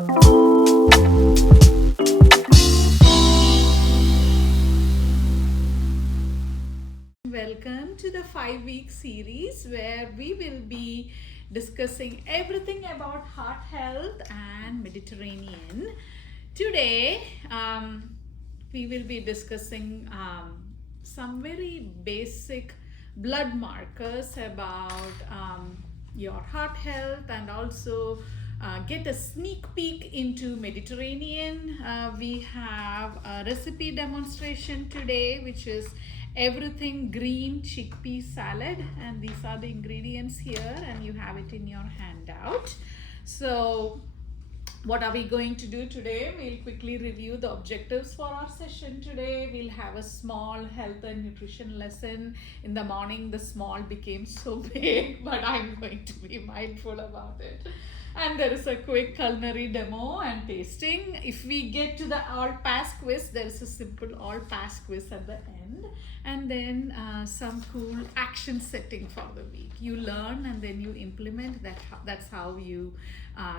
Welcome to the 5-week series where we will be discussing everything about heart health and Mediterranean. Today, we will be discussing some very basic blood markers about your heart health, and also get a sneak peek into Mediterranean. We have a recipe demonstration today, which is everything green chickpea salad, and these are the ingredients here, and you have it in your handout. So what are we going to do today? We'll quickly review the objectives for our session today. We'll have a small health and nutrition lesson. In the morning, the small became so big, but I'm going to be mindful about it. And there is a quick culinary demo and tasting. If we get to the all pass quiz, there is a simple all pass quiz at the end, and then some cool action setting for the week. You learn and then you implement. That's how you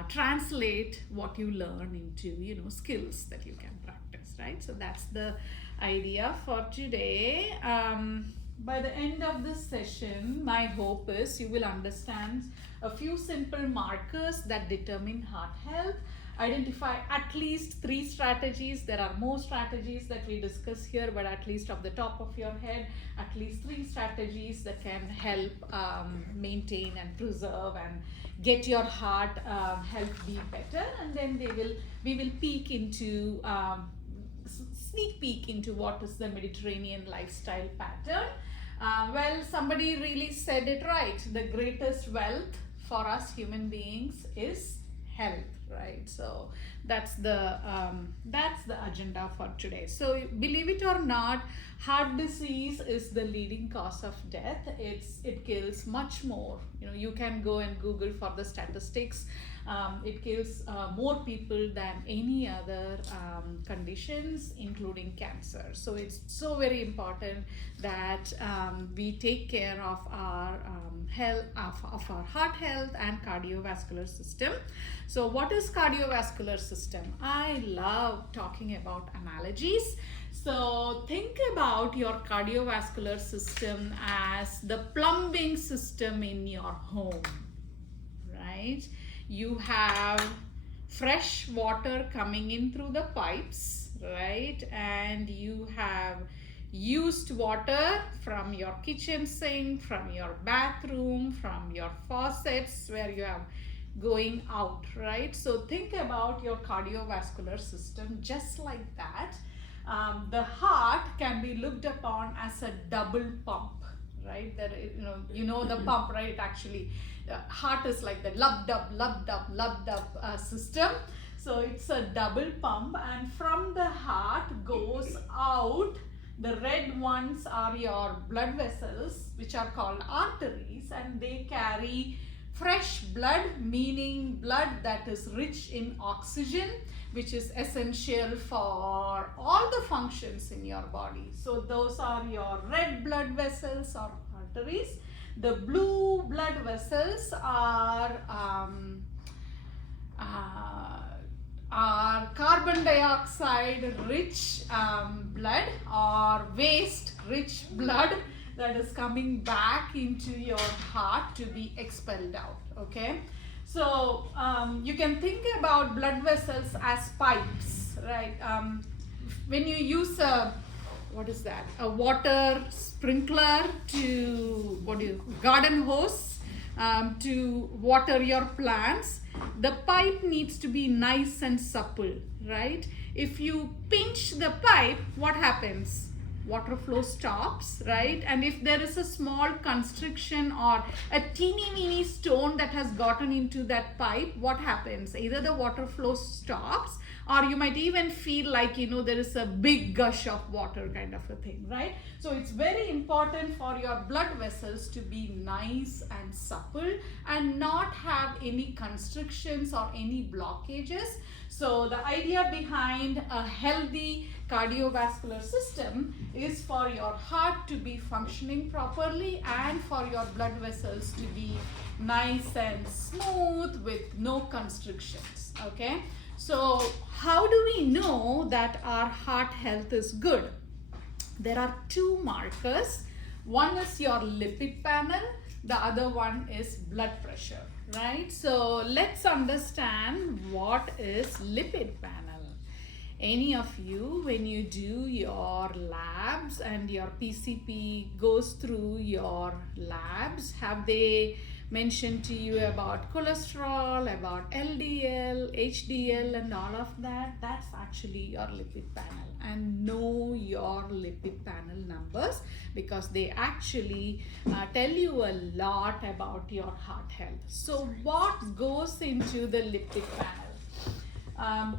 translate what you learn into skills that you can practice, right? So that's the idea for today. By the end of this session, my hope is you will understand a few simple markers that determine heart health. Identify at least 3 strategies. There are more strategies that we discuss here, but at least off the top of your head, at least 3 strategies that can help maintain and preserve and get your heart health be better. And then we will sneak peek into what is the Mediterranean lifestyle pattern. Well, somebody really said it right. The greatest wealth for us human beings is health, right? So that's the agenda for today. So believe it or not, heart disease is the leading cause of death. It kills much more. You can go and Google for the statistics. It kills more people than any other conditions, including cancer. So it's so very important that we take care of our health, of our heart health and cardiovascular system. So what is cardiovascular system? I love talking about analogies. So think about your cardiovascular system as the plumbing system in your home, right? You have fresh water coming in through the pipes, right? And you have used water from your kitchen sink, from your bathroom, from your faucets where you have going out, right? So think about your cardiovascular system just like that. The heart can be looked upon as a double pump, right? That the pump, right? Actually, the heart is like the lubbed up system. So it's a double pump, and from the heart goes out. The red ones are your blood vessels, which are called arteries, and they carry fresh blood, meaning blood that is rich in oxygen, which is essential for all the functions in your body. So those are your red blood vessels or arteries. The blue blood vessels are carbon dioxide rich blood or waste rich blood that is coming back into your heart to be expelled out. Okay, so you can think about blood vessels as pipes, right? When you use a water sprinkler garden hose to water your plants, the pipe needs to be nice and supple, right? If you pinch the pipe, what happens? Water flow stops, right? And if there is a small constriction or a teeny stone that has gotten into that pipe, what happens? Either the water flow stops, or you might even feel like there is a big gush of water kind of a thing, right? So it's very important for your blood vessels to be nice and supple and not have any constrictions or any blockages. So the idea behind a healthy cardiovascular system is for your heart to be functioning properly and for your blood vessels to be nice and smooth with no constrictions. Okay, So how do we know that our heart health is good? There are two markers. One is your lipid panel, the other one is blood pressure, right? So let's understand what is lipid panel. Any of you, when you do your labs and your PCP goes through your labs, have they mentioned to you about cholesterol, about LDL, HDL and all of that? That's actually your lipid panel. And know your lipid panel numbers, because they actually tell you a lot about your heart health. So what goes into the lipid panel?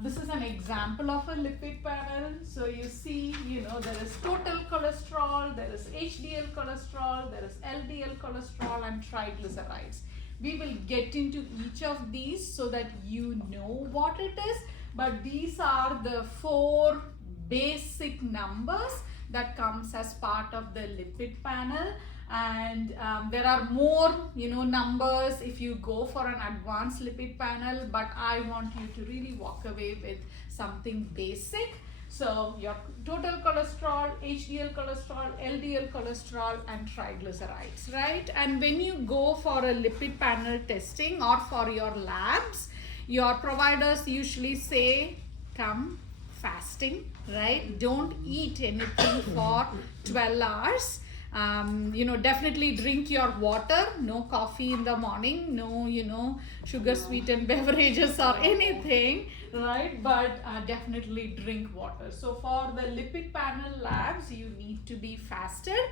This is an example of a lipid panel. So you see, there is total cholesterol, there is HDL cholesterol, there is LDL cholesterol and triglycerides. We will get into each of these so that you know what it is. But these are the 4 basic numbers that comes as part of the lipid panel. And there are more numbers if you go for an advanced lipid panel, but I want you to really walk away with something basic. So your total cholesterol, HDL cholesterol, LDL cholesterol and triglycerides, right? And when you go for a lipid panel testing or for your labs, your providers usually say come fasting, right? Don't eat anything for 12 hours. Definitely drink your water, no coffee in the morning, no, sugar sweetened beverages or anything, right? But definitely drink water. So for the lipid panel labs, you need to be fasted.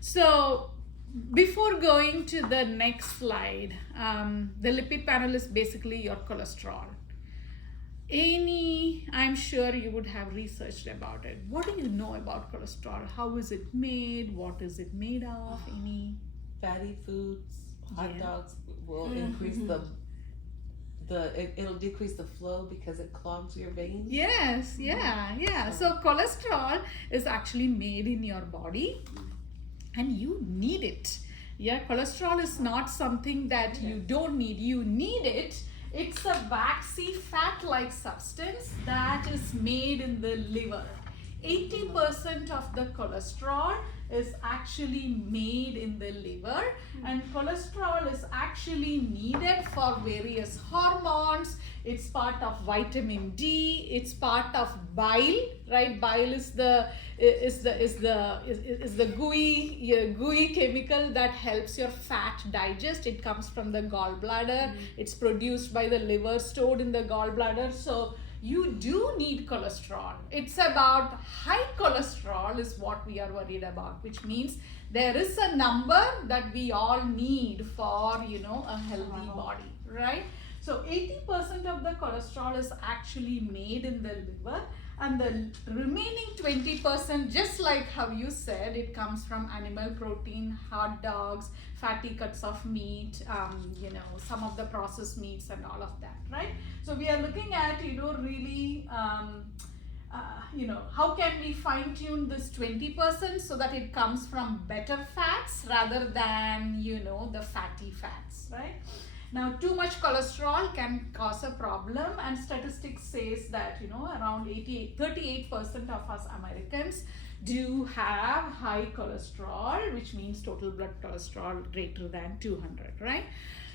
So before going to the next slide, the lipid panel is basically your cholesterol. I'm sure you would have researched about it. What do you know about cholesterol? How is it made? What is it made of? Any fatty foods, hot dogs will increase it'll decrease the flow because it clogs your veins. Yes, yeah. So cholesterol is actually made in your body and you need it. Yeah, cholesterol is not something that you don't need. You need it. It's a waxy fat-like substance that is made in the liver. 80% of the cholesterol is actually made in the liver, and cholesterol is actually needed for various hormones. It's part of vitamin D, it's part of bile, right? Bile is the gooey chemical that helps your fat digest. It comes from the gallbladder. It's produced by the liver, stored in the gallbladder. So you do need cholesterol. It's about high cholesterol is what we are worried about, which means there is a number that we all need for, a healthy body, right? So 80% of the cholesterol is actually made in the liver, and the remaining 20%, just like how you said, it comes from animal protein, hot dogs, fatty cuts of meat, some of the processed meats and all of that, right? So we are looking at, really, how can we fine tune this 20% so that it comes from better fats rather than, the fatty fats, right? Now, too much cholesterol can cause a problem, and statistics says that, around 38% of us Americans do have high cholesterol, which means total blood cholesterol greater than 200, right?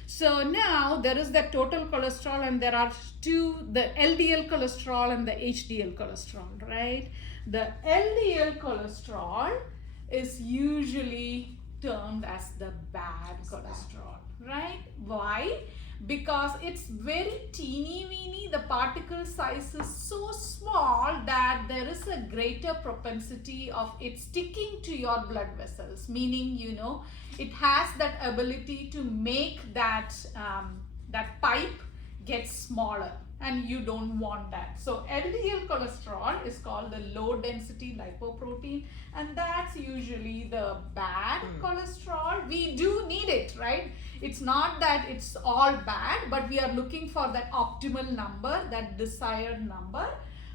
So now there is the total cholesterol, and there are the LDL cholesterol and the HDL cholesterol, right? The LDL cholesterol is usually termed as the bad cholesterol, right? Why? Because it's very teeny weeny. The particle size is so small that there is a greater propensity of it sticking to your blood vessels, meaning, it has that ability to make that pipe get smaller, and you don't want that. So LDL cholesterol is called the low density lipoprotein, and that's usually the bad cholesterol. We do need it, right? It's not that it's all bad, but we are looking for that optimal number, that desired number.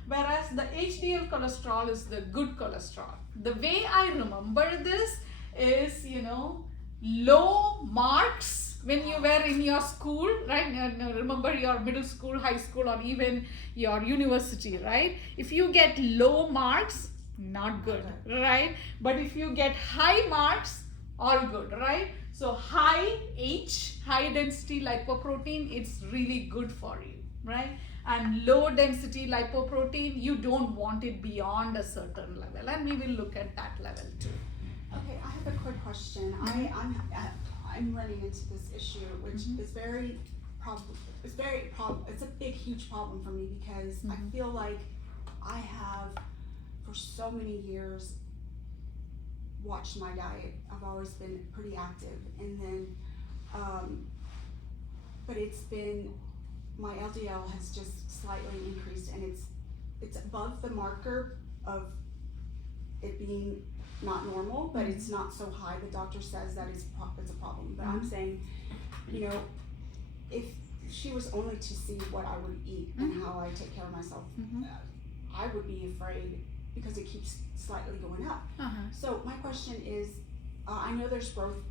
Whereas the HDL cholesterol is the good cholesterol. The way I remember this is, low marks when you were in your school, right? Remember your middle school, high school, or even your university, right? If you get low marks, not good, right? But if you get high marks, all good, right? So high density lipoprotein, it's really good for you, right? And low density lipoprotein, you don't want it beyond a certain level, and we will look at that level too. Okay, I have a quick question. I'm running into this issue, which is it's a big, huge problem for me because I feel like I have, for so many years, watched my diet. I've always been pretty active, and then, but it's been, my LDL has just slightly increased, and it's above the marker of it being not normal, but it's not so high. The doctor says that it's a problem. But I'm saying, you know, if she was only to see what I would eat and how I take care of myself, I would be afraid because it keeps slightly going up. So my question is, I know there's growth,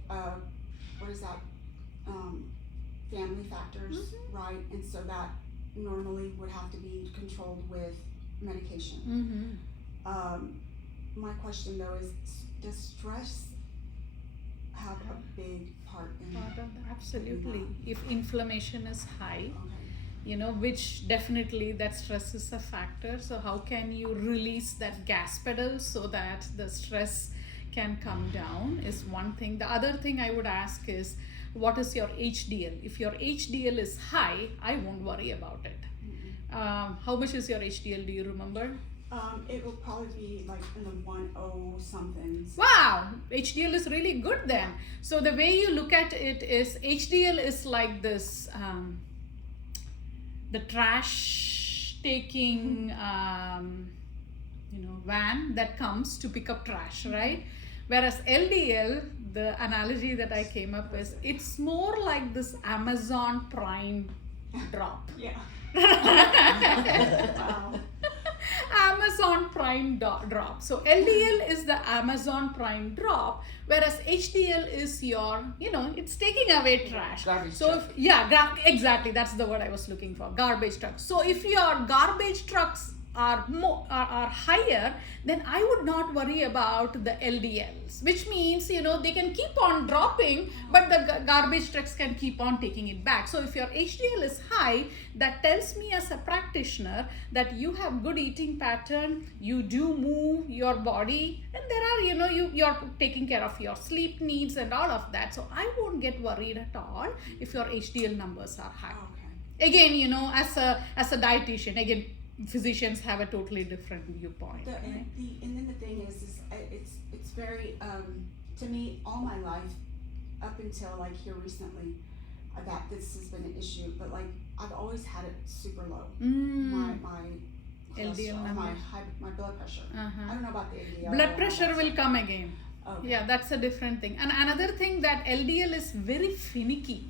family factors, right? And so that normally would have to be controlled with medication. My question though is, does stress have a big part in that? Absolutely. If inflammation is high, you know, which definitely that stress is a factor. So how can you release that gas pedal so that the stress can come down is one thing. The other thing I would ask is, what is your HDL? If your HDL is high, I won't worry about it. How much is your HDL? Do you remember? It will probably be like in the 10 somethings. Wow, HDL is really good then. So the way you look at it is, HDL is like this, the trash taking, van that comes to pick up trash, right? Whereas LDL, the analogy that I came up with, it's more like this Amazon Prime drop. Yeah. Wow. Amazon Prime drop. So LDL is the Amazon Prime drop, whereas HDL is your, it's taking away trash. Garbage so truck. Exactly, that's the word I was looking for, garbage trucks. So if your garbage trucks are higher, then I would not worry about the LDLs, which means, they can keep on dropping, but the garbage trucks can keep on taking it back. So if your HDL is high, that tells me as a practitioner that you have good eating pattern, you do move your body, and there are, you're taking care of your sleep needs and all of that. So I won't get worried at all if your HDL numbers are high. Okay. Again, as a dietitian, again, physicians have a totally different viewpoint. And then the thing is it's very, to me, all my life, up until like here recently, that this has been an issue, but like I've always had it super low. My LDL number. my blood pressure. I don't know about the LDL. Blood pressure will come again. Okay. Yeah, that's a different thing. And another thing, that LDL is very finicky.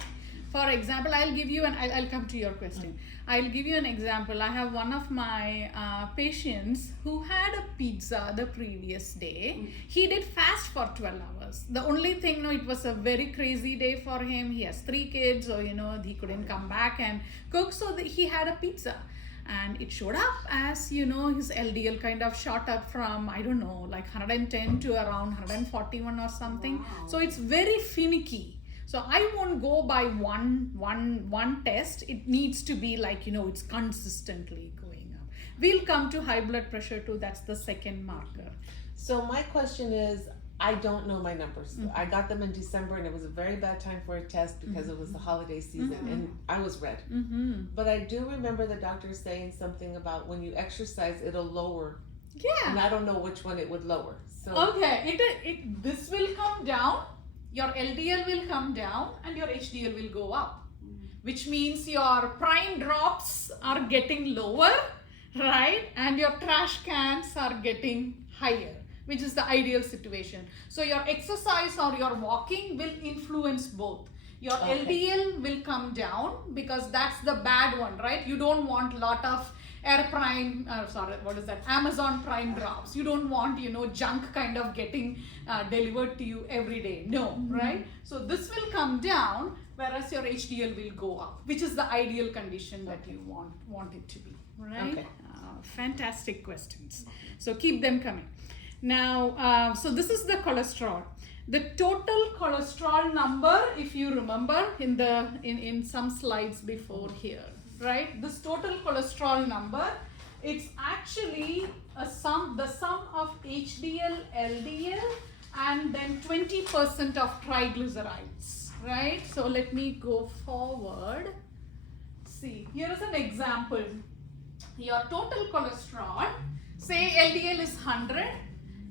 For example, I'll give you I'll come to your question. I'll give you an example. I have one of my patients who had a pizza the previous day. He did fast for 12 hours. The only thing, it was a very crazy day for him. He has 3 kids, so, he couldn't come back and cook. So he had a pizza. And it showed up as, his LDL kind of shot up from, I don't know, like 110 to around 141 or something. Wow. So it's very finicky. So I won't go by one test. It needs to be like, it's consistently going up. We'll come to high blood pressure too. That's the second marker. So my question is, I don't know my numbers. I got them in December, and it was a very bad time for a test because it was the holiday season, and I was red. But I do remember the doctor saying something about when you exercise, it'll lower. Yeah. And I don't know which one it would lower. So Okay, this will come down. Your LDL will come down and your HDL will go up, which means your prime drops are getting lower, right? And your trash cans are getting higher, which is the ideal situation. So your exercise or your walking will influence both. Your LDL will come down because that's the bad one, right? You don't want lot of Amazon Prime drops. You don't want, junk kind of getting delivered to you every day. No, right? So this will come down, whereas your HDL will go up, which is the ideal condition that you want it to be, right? Okay. Fantastic questions. So keep them coming. Now, so this is the cholesterol. The total cholesterol number, if you remember in some slides before here, right? This total cholesterol number, it's actually the sum of HDL, LDL, and then 20% of triglycerides, right? So let me go forward. See, here is an example. Your total cholesterol, say LDL is 100,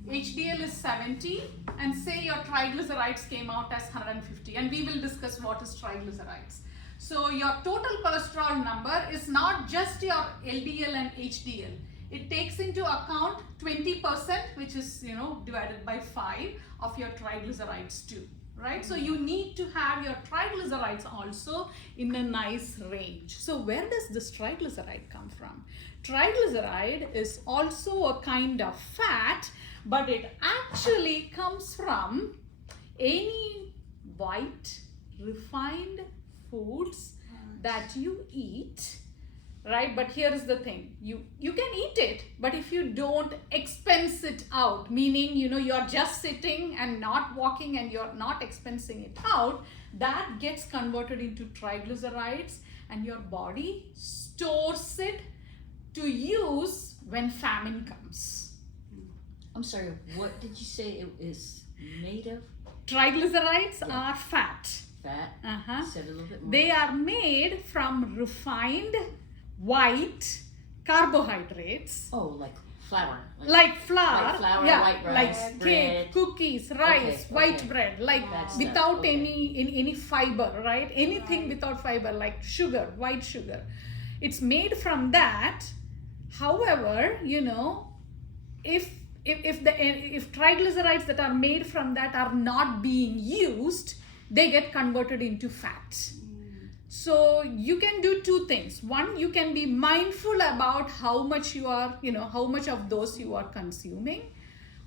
HDL is 70, and say your triglycerides came out as 150, and we will discuss what is triglycerides. So your total cholesterol number is not just your LDL and HDL. It takes into account 20%, which is, divided by 5 of your triglycerides too, right? So you need to have your triglycerides also in a nice range. So where does this triglyceride come from? Triglyceride is also a kind of fat, but it actually comes from any white refined foods that you eat, right? But here is the thing, you can eat it, but if you don't expense it out, meaning you're just sitting and not walking and you're not expensing it out, that gets converted into triglycerides and your body stores it to use when famine comes. I'm sorry, what did you say it is made of? Triglycerides are fat. Fat? Said a little bit more. They are made from refined white carbohydrates. Oh, like flour. Like flour. Like flour, yeah, white rice, like bread. cake, cookies, rice, Okay, white okay. bread, like That stuff, without okay. any fiber, right? Anything without fiber, like sugar, white sugar. It's made from that. However, if triglycerides that are made from that are not being used, they get converted into fat. So you can do two things. One, you can be mindful about how much you are, how much of those you are consuming.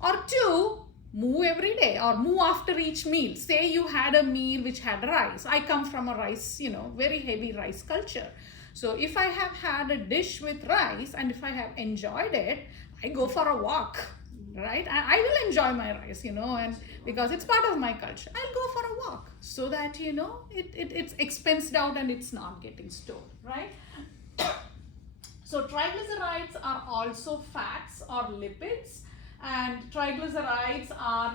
Or two, move every day or move after each meal. Say you had a meal which had rice. I come from a rice, very heavy rice culture. So if I have had a dish with rice and if I have enjoyed it, I go for a walk, right? I will enjoy my rice, and because it's part of my culture, I'll go for a walk so that, it's expensed out and it's not getting stored, right? So triglycerides are also fats or lipids, and triglycerides are,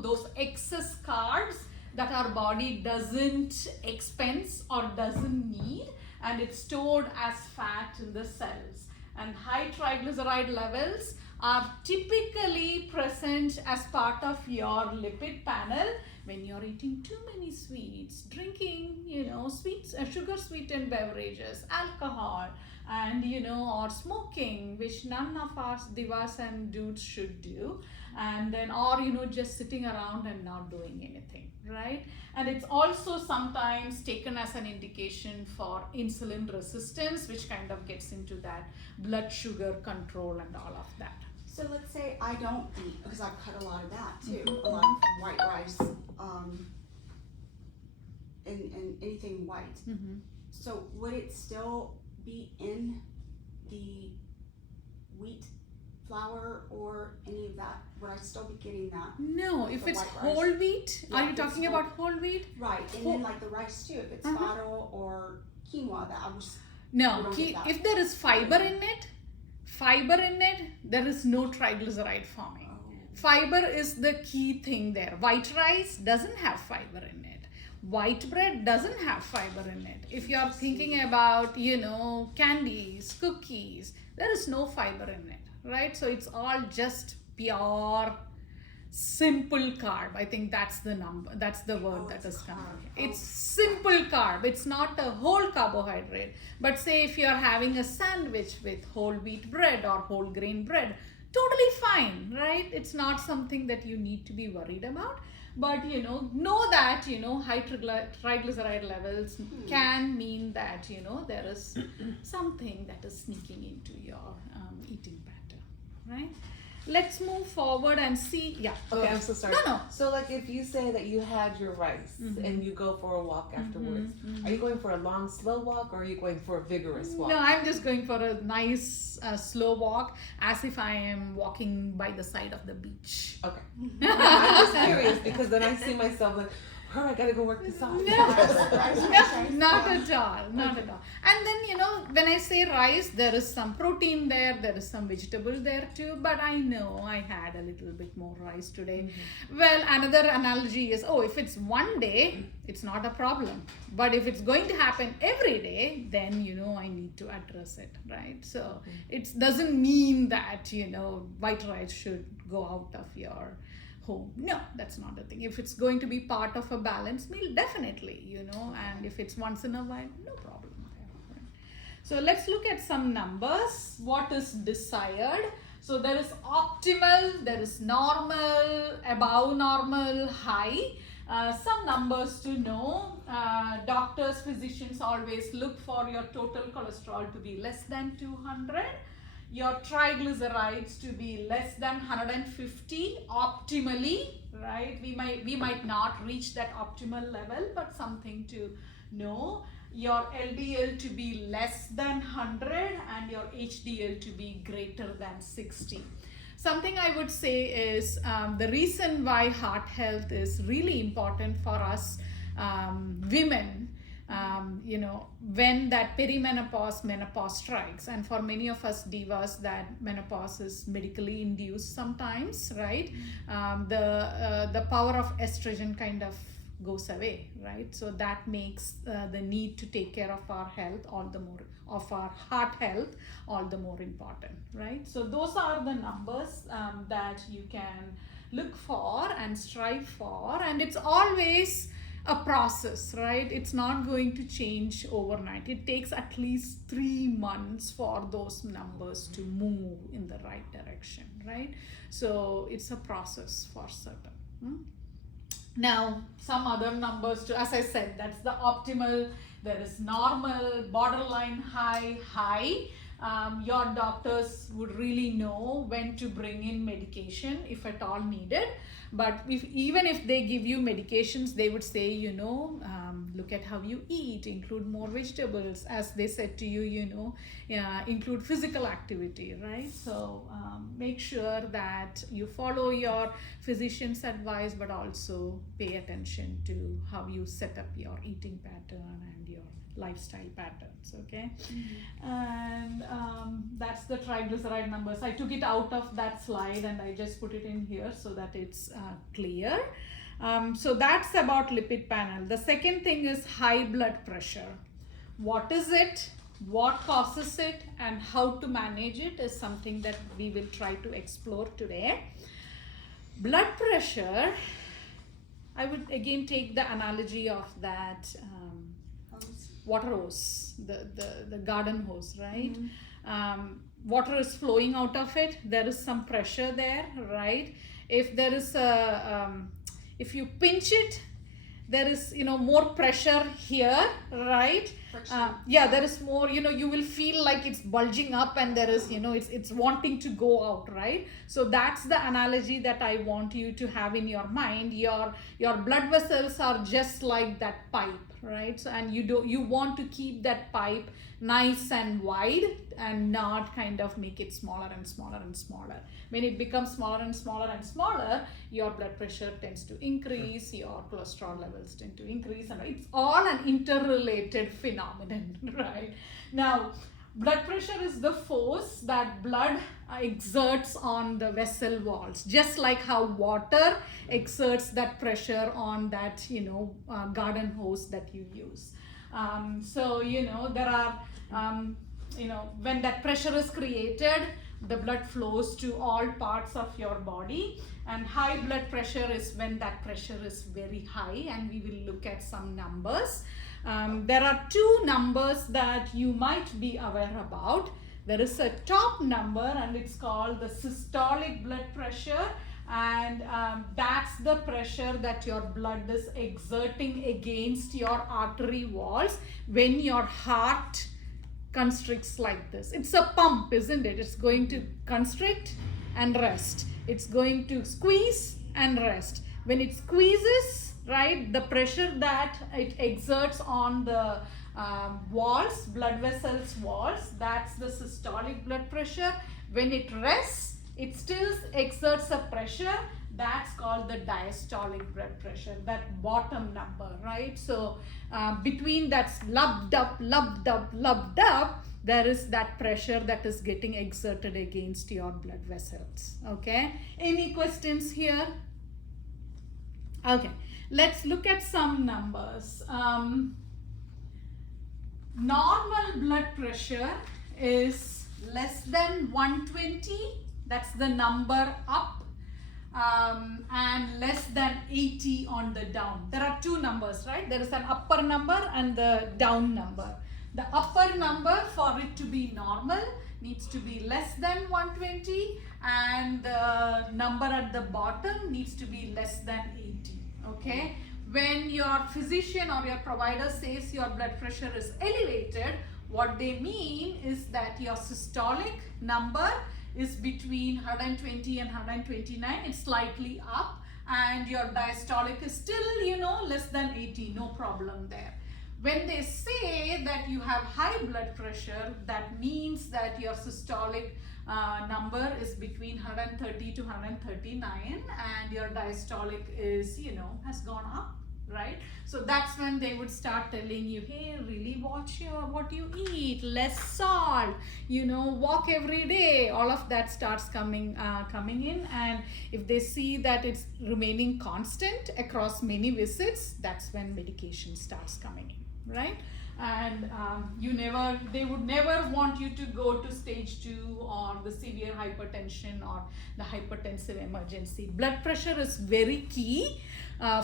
those excess carbs that our body doesn't expense or doesn't need, and it's stored as fat in the cells. And high triglyceride levels are typically present as part of your lipid panel when you're eating too many sweets, drinking, sweets, sugar sweetened beverages, alcohol, and or smoking, which none of us divas and dudes should do, and then or just sitting around and not doing anything, right? And it's also sometimes taken as an indication for insulin resistance, which kind of gets into that blood sugar control and all of that. So let's say I don't eat, because I've cut a lot of that too, a lot of white rice, and anything white. So would it still be in the wheat flour or any of that? Would I still be getting that? No, if The it's white whole rice. wheat, Yeah, are you if it's talking whole- about whole wheat? Right, and Whole- then like the rice too, if it's fado or quinoa, that I was. No, You don't get that. if there is fiber in it, there is no triglyceride forming. Fiber is the key thing there. White rice doesn't have fiber in it. White bread doesn't have fiber in it. If you're thinking about, candies, cookies, there is no fiber in it, right? So it's all just pure, simple carb. I think that's the number, that's the word that is coming. It's simple carb. It's not a whole carbohydrate. But say if you're having a sandwich with whole wheat bread or whole grain bread, totally fine, right? It's not something that you need to be worried about. But know that high triglyceride levels can mean that there is something that is sneaking into your eating pattern, right? let's move forward and see. Yeah. go Okay, ahead. I'm so sorry. No. So, like, if you say that you had your rice and you go for a walk afterwards, are you going for a long, slow walk, or are you going for a vigorous walk? No, I'm just going for a nice slow walk, as if I am walking by the side of the beach. Okay. I'm just curious because then I see myself like, I gotta go work this out. No, not at all, not at all. And then, when I say rice, there is some protein there is some vegetable there too, but I know I had a little bit more rice today. Well, another analogy is, if it's one day, it's not a problem. But if it's going to happen every day, then, I need to address it, right? So it doesn't mean that, white rice should go out of your home. No, that's not the thing. If it's going to be part of a balanced meal, definitely, and if it's once in a while, no problem there. Right? So let's look at some numbers. What is desired? So there is optimal, there is normal, above normal, high. Some numbers to know. Doctors, physicians always look for your total cholesterol to be less than 200. Your triglycerides to be less than 150 optimally, right? We might not reach that optimal level, but something to know. Your LDL to be less than 100 and your HDL to be greater than 60. Something I would say is the reason why heart health is really important for us women, when that perimenopause, menopause strikes, and for many of us divas, that menopause is medically induced sometimes, right? The power of estrogen kind of goes away, right? So that makes the need to take care of our health all the more, of our heart health all the more important, right? So those are the numbers that you can look for and strive for, and it's always a process, right? It's not going to change overnight. It takes at least 3 months for those numbers to move in the right direction, right? So it's a process for certain. Now, some other numbers too, as I said, that's the optimal. There is normal, borderline high, high. Your doctors would really know when to bring in medication if at all needed. But even if they give you medications, they would say, look at how you eat, include more vegetables. As they said to you, include physical activity, right? So make sure that you follow your physician's advice, but also pay attention to how you set up your eating pattern and your lifestyle patterns, okay? And that's the triglyceride numbers. I took it out of that slide and I just put it in here so that it's clear. So that's about lipid panel. The second thing is high blood pressure. What is it? What causes it? And how to manage it is something that we will try to explore today. Blood pressure, I would again take the analogy of that water hose, the garden hose, right? Water is flowing out of it. There is some pressure there, right? If there is if you pinch it, there is more pressure here, right? There is more, you will feel like it's bulging up and there is, it's wanting to go out, right? So that's the analogy that I want you to have in your mind. Your blood vessels are just like that pipe, right? So, and you want to keep that pipe nice and wide and not kind of make it smaller and smaller and smaller. When it becomes smaller and smaller and smaller, your blood pressure tends to increase, your cholesterol levels tend to increase, and it's all an interrelated phenomenon, right? Now, blood pressure is the force that blood exerts on the vessel walls, just like how water exerts that pressure on that, garden hose that you use. So, there are, when that pressure is created, the blood flows to all parts of your body, and high blood pressure is when that pressure is very high, and we will look at some numbers. There are 2 numbers that you might be aware about. There is a top number and it's called the systolic blood pressure, and that's the pressure that your blood is exerting against your artery walls when your heart constricts like this. It's a pump, isn't it? It's going to constrict and rest. It's going to squeeze and rest. When it squeezes, right, the pressure that it exerts on the walls, blood vessels walls, that's the systolic blood pressure. When it rests, it still exerts a pressure, that's called the diastolic blood pressure, that bottom number, right? So between that's lubbed up, there is that pressure that is getting exerted against your blood vessels. Okay, any questions here? Okay, let's look at some numbers. Normal blood pressure is less than 120, that's the number up, and less than 80 on the down. There are two numbers, right? There is an upper number and the down number. The upper number, for it to be normal, needs to be less than 120, and the number at the bottom needs to be less than 80. Okay, when your physician or your provider says your blood pressure is elevated, what they mean is that your systolic number is between 120 and 129, it's slightly up, and your diastolic is still, you know, less than 80, no problem there. When they say that you have high blood pressure, that means that your systolic number is between 130 to 139, and your diastolic is, you know, has gone up, right? So that's when they would start telling you, hey, really watch what you eat, less salt, you know, walk every day. All of that starts coming in, and if they see that it's remaining constant across many visits, that's when medication starts coming in, right? And they would never want you to go to stage 2 or the severe hypertension or the hypertensive emergency. Blood pressure is very key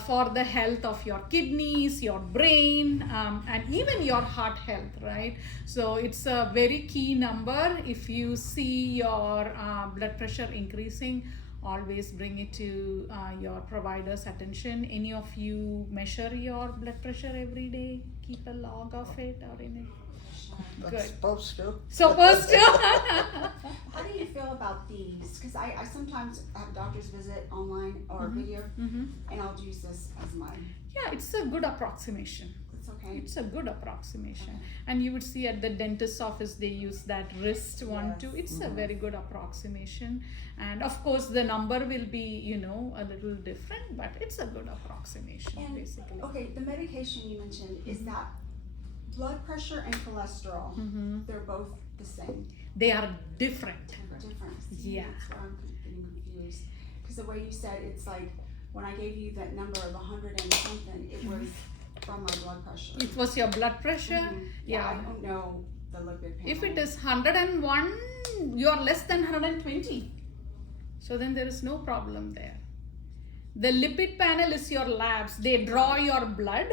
for the health of your kidneys, your brain, and even your heart health, right? So it's a very key number. If you see your blood pressure increasing, always bring it to your provider's attention. Any of you measure your blood pressure every day? Keep a log of it or anything? Good. Supposed to. Supposed to. How do you feel about these? Because I sometimes have doctors visit online or video, and I'll use this as mine. Yeah, it's a good approximation. It's okay. It's a good approximation. And you would see at the dentist's office, they use that wrist one too. It's a very good approximation. And of course, the number will be, you know, a little different, but it's a good approximation, And, basically. okay, the medication you mentioned, is that blood pressure and cholesterol? They're both the same. They are different. Different. Yeah. That's where I'm getting confused. Because the way you said, it's like when I gave you that number of 100 and something, it was from my blood pressure. It was your blood pressure? Yeah, I don't know the lipid panel. If it is 101, you are less than 120. So then there is no problem there. The lipid panel is your labs. They draw your blood,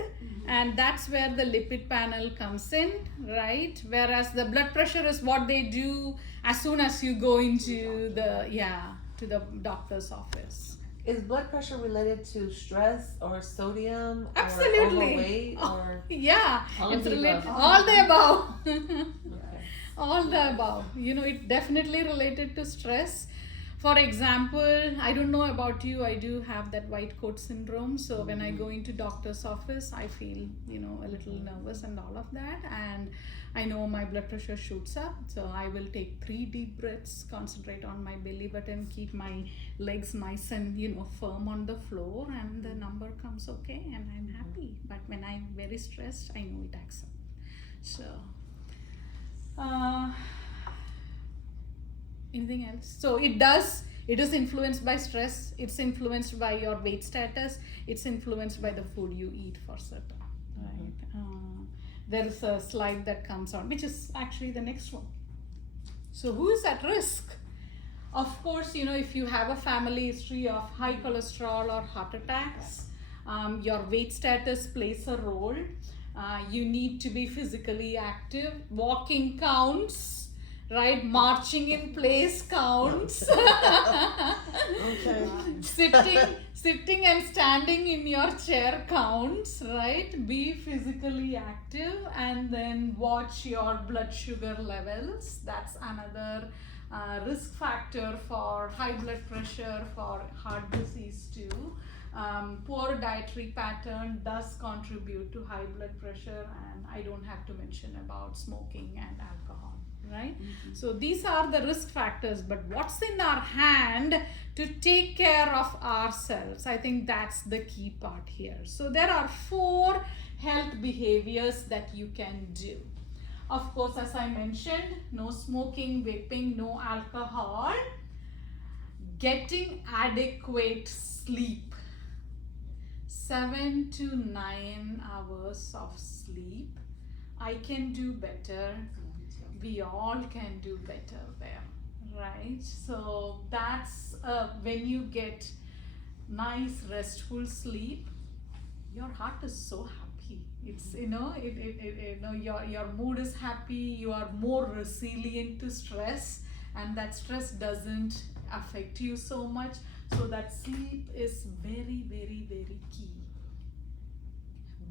and that's where the lipid panel comes in, right? Whereas the blood pressure is what they do as soon as you go into to the doctor's office. Is blood pressure related to stress or sodium Absolutely. or overweight or Yeah, All it's the related. above. All the above. okay. All the above. You know, it definitely related to stress. For example, I don't know about you, I do have that white coat syndrome. So when I go into doctor's office, I feel, you know, a little nervous and all of that. And I know my blood pressure shoots up. So I will take 3 deep breaths, concentrate on my belly button, keep my legs nice and, you know, firm on the floor, and the number comes okay and I'm happy. But when I'm very stressed, I know it acts up. So, anything else? So it is influenced by stress, it's influenced by your weight status, it's influenced by the food you eat for certain, right? There is a slide that comes on, which is actually the next one. So who is at risk? Of course, you know, if you have a family history of high cholesterol or heart attacks, your weight status plays a role. You need to be physically active. Walking counts, right? Marching in place counts. Okay. Sitting and standing in your chair counts, right? Be physically active, and then watch your blood sugar levels. That's another risk factor for high blood pressure, for heart disease too. Poor dietary pattern does contribute to high blood pressure, and I don't have to mention about smoking and alcohol, right? So these are the risk factors, but what's in our hand to take care of ourselves? I think that's the key part here. So there are 4 health behaviors that you can do. Of course, as I mentioned, no smoking, vaping, no alcohol, getting adequate sleep. 7 to 9 hours of sleep. I can do better. We all can do better there, right? So that's when you get nice restful sleep, your heart is so happy. It's your mood is happy. You are more resilient to stress, and that stress doesn't affect you so much. So that sleep is very, very, very key.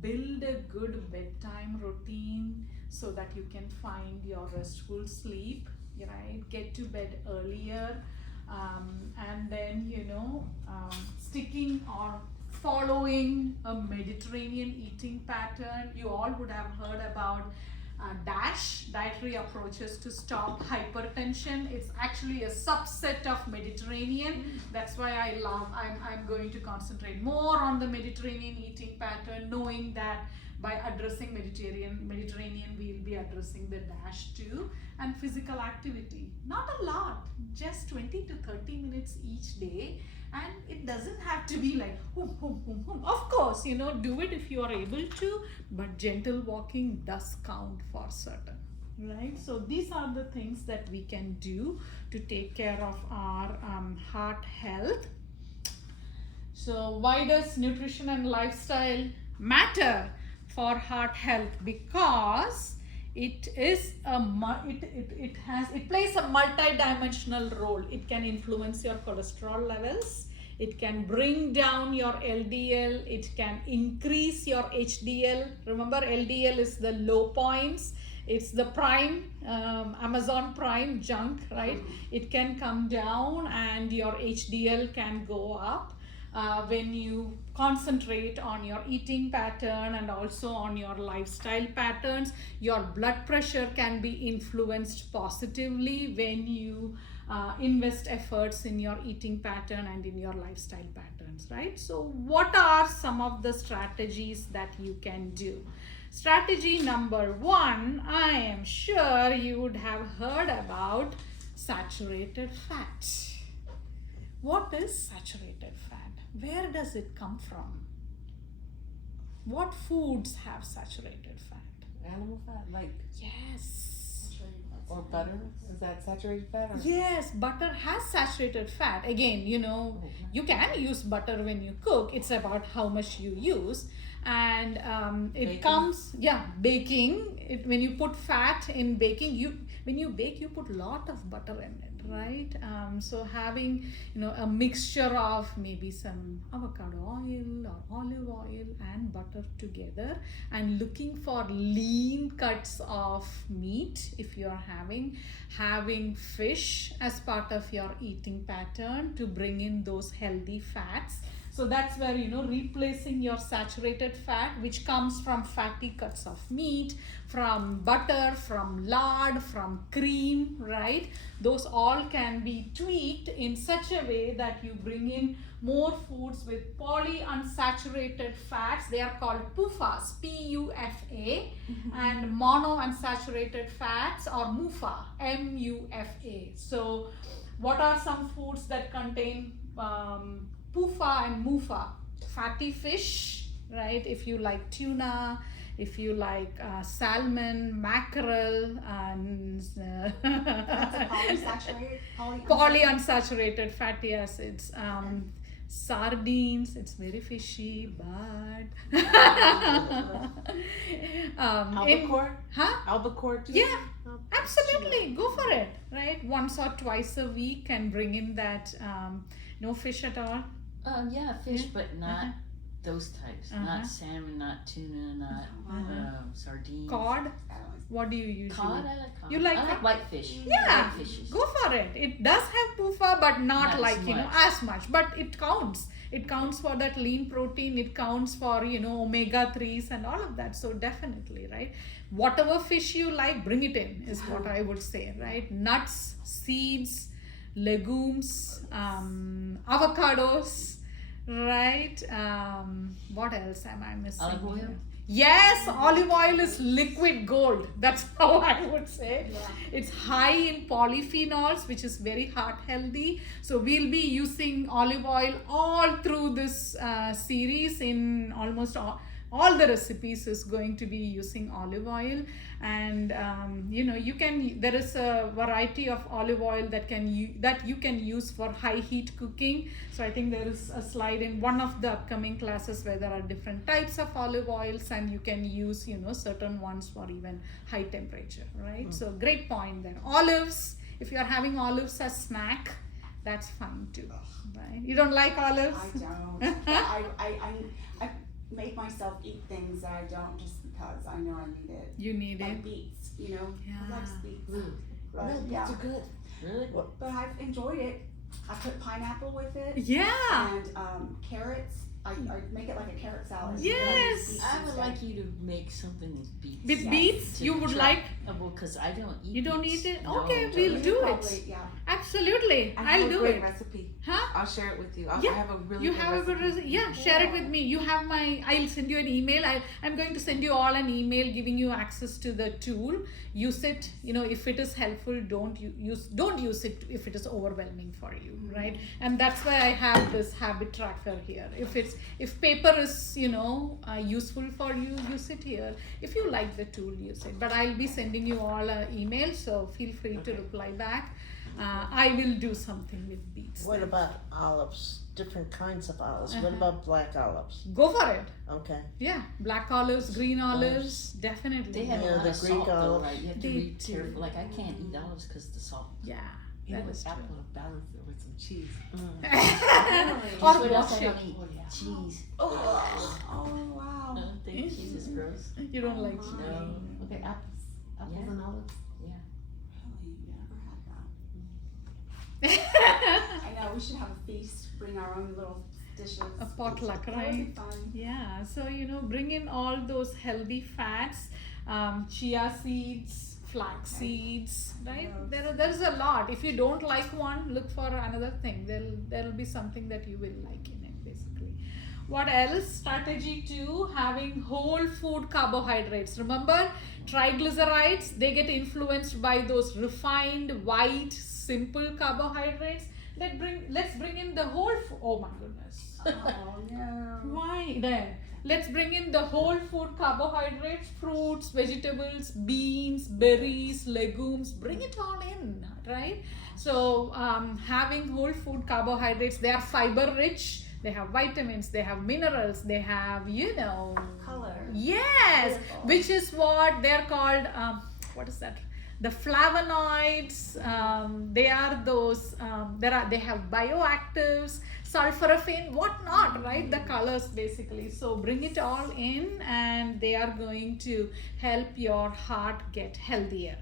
Build a good bedtime routine so that you can find your restful sleep, right? Get to bed earlier, and then sticking or following a Mediterranean eating pattern. You all would have heard about DASH, dietary approaches to stop hypertension. It's actually a subset of Mediterranean. That's why I'm going to concentrate more on the Mediterranean eating pattern, knowing that by addressing Mediterranean, we'll be addressing the DASH too. And physical activity, not a lot, just 20 to 30 minutes each day. And it doesn't have to be like hum, hum, hum, hum. Of course, do it if you are able to, but gentle walking does count for certain, right? So these are the things that we can do to take care of our heart health. So why does nutrition and lifestyle matter for heart health? Because it plays a multi-dimensional role. It can influence your cholesterol levels, it can bring down your LDL, it can increase your HDL. Remember, LDL is the low points, it's the prime Amazon prime junk, right? It can come down and your HDL can go up when you concentrate on your eating pattern and also on your lifestyle patterns. Your blood pressure can be influenced positively when you invest efforts in your eating pattern and in your lifestyle patterns, right? So what are some of the strategies that you can do? Strategy number 1, I am sure you would have heard about saturated fat. What is saturated fat? Where does it come from? What foods have saturated fat? Animal fat, like Yes. or butter? Is that saturated fat? Or? Yes, butter has saturated fat. Again, you can use butter when you cook. It's about how much you use. And it Baking. comes, baking. When you put fat in baking, when you bake, you put a lot of butter in it, right? So having a mixture of maybe some avocado oil or olive oil and butter together, and looking for lean cuts of meat if you are having fish as part of your eating pattern to bring in those healthy fats. So that's where replacing your saturated fat, which comes from fatty cuts of meat, from butter, from lard, from cream, right? Those all can be tweaked in such a way that you bring in more foods with polyunsaturated fats. They are called PUFAs, P-U-F-A, and monounsaturated fats or MUFA, M-U-F-A. So what are some foods that contain PUFA and MUFA? Fatty fish, right? If you like tuna, if you like salmon, mackerel, and polyunsaturated fatty acids. Sardines, it's very fishy, but Albacore? Albacore too? Yeah, absolutely, go for it, right? Once or twice a week, and bring in that no fish at all. Yeah, fish, but not those types, Uh-huh. not salmon, not tuna, not sardines. Cod. What do you usually? Cod, I like cod. You like I like cod? whitefish. Yeah, Whitefishes. go for it. It does have PUFA, but not Not like as you know much. as much. But it counts. It counts for that lean protein. It counts for omega 3s and all of that. So definitely, right? Whatever fish you like, bring it in. Is what I would say, right? Nuts, seeds, legumes, avocados, right? What else am I missing? Olive oil? here? Yes, olive oil is liquid gold. That's how I would say. Yeah. It's high in polyphenols, which is very heart healthy. So we'll be using olive oil all through this series. In almost all the recipes is going to be using olive oil, and there is a variety of olive oil that you can use for high heat cooking. So I think there is a slide in one of the upcoming classes where there are different types of olive oils, and you can use certain ones for even high temperature, right? So great point there. Olives, if you are having olives as snack, that's fine too, right? You don't like olives? I don't. I make myself eat things that I don't just because I know I need it. You need Like it. beets, Yeah. I like beets. But, Real yeah. beets are good. Really? But I've enjoyed it. I put pineapple with it Yeah. and carrots. I make it like a carrot salad. Yes. I would like you to make something with beets. With Yes. beets, To you would try. like? Well, because I don't eat You don't beets. eat it? No, Okay, don't. we'll do it. Probably, yeah. Absolutely. I have I'll a do great it. recipe. Huh? I'll share it with you. I Yeah, have a really You good have a good recipe. recipe. Yeah, share it with me. You have I'll send you an email. I'm going to send you all an email giving you access to the tool. Use it, if it is helpful. Don't use it if it is overwhelming for you, right? And that's why I have this habit tracker here. If paper is, useful for you, use it here. If you like the tool, use it. But I'll be sending you all an email, so feel free to reply back. I will do something with beets. What about olives? Different kinds of olives. What about black olives? Go for it. Okay. Yeah, black olives, green olives, definitely. They have Yeah, a lot the of Greek salt though, olive. right? You have to They be do. careful. Like I can't eat olives because of the salt. Yeah, You that know, is true. apple to balance it with some cheese. Or Guess what else wash I it. don't eat? Cheese. Oh wow. I don't think cheese is gross. You don't like Oh, cheese. No. Okay, apples Yeah. and olives. Really, never had that. I know we should have a feast. Bring our own little dishes. A potluck, That would right? be fun. Yeah, so bring in all those healthy fats, chia seeds, flax seeds, right? There's a lot. If you don't like one, look for another thing. There'll be something that you will like in it, basically. What else? Strategy 2, having whole food carbohydrates. Remember, triglycerides, they get influenced by those refined, white, simple carbohydrates. Let's bring in the whole oh my goodness. Oh no. Why there? Let's bring in the whole food carbohydrates, fruits, vegetables, beans, berries, legumes. Bring it all in, right? So having whole food carbohydrates, they are fiber rich. They have vitamins. They have minerals. They have Color. Yes, Beautiful. which is what they're called. What is that? The flavonoids. They are those. They have bioactives, sulforaphane, whatnot, right? The colors basically. So bring it all in, and they are going to help your heart get healthier.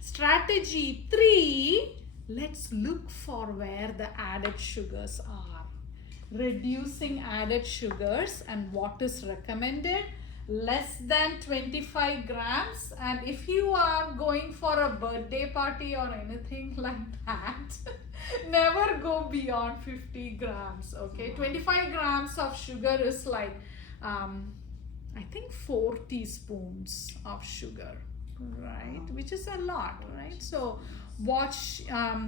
Strategy 3. Let's look for where the added sugars are. Reducing added sugars, and what is recommended? Less than 25 grams. And if you are going for a birthday party or anything like that, never go beyond 50 grams. Okay, 25 grams of sugar is like I think 4 teaspoons of sugar, right? Which is a lot, right? So watch